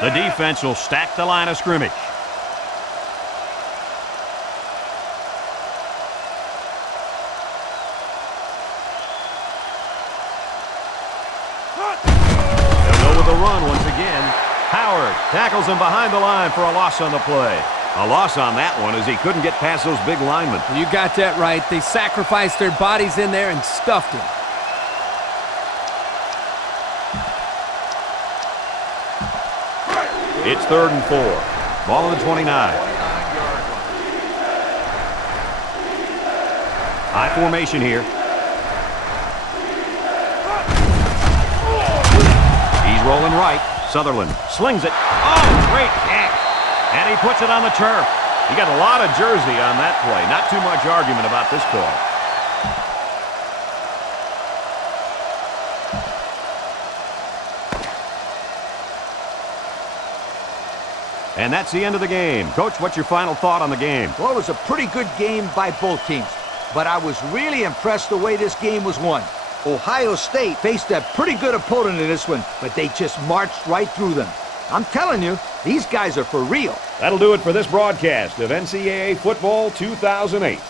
The defense will stack the line of scrimmage. They'll go with the run once again. Howard tackles him behind the line for a loss on the play. A loss on that one as he couldn't get past those big linemen. You got that right. They sacrificed their bodies in there and stuffed him. It's 3rd and 4. Ball on the 29. High formation here. He's rolling right. Sutherland slings it. Oh, great catch. And he puts it on the turf. He got a lot of jersey on that play. Not too much argument about this call. And that's the end of the game. Coach, what's your final thought on the game? Well, it was a pretty good game by both teams, but I was really impressed the way this game was won. Ohio State faced a pretty good opponent in this one, but they just marched right through them. I'm telling you, these guys are for real. That'll do it for this broadcast of NCAA Football 2008.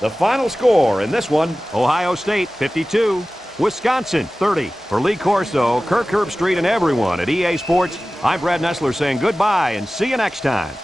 The final score in this one, Ohio State 52, Wisconsin 30. For Lee Corso, Kirk Herbstreit, and everyone at EA Sports, I'm Brad Nessler saying goodbye and see you next time.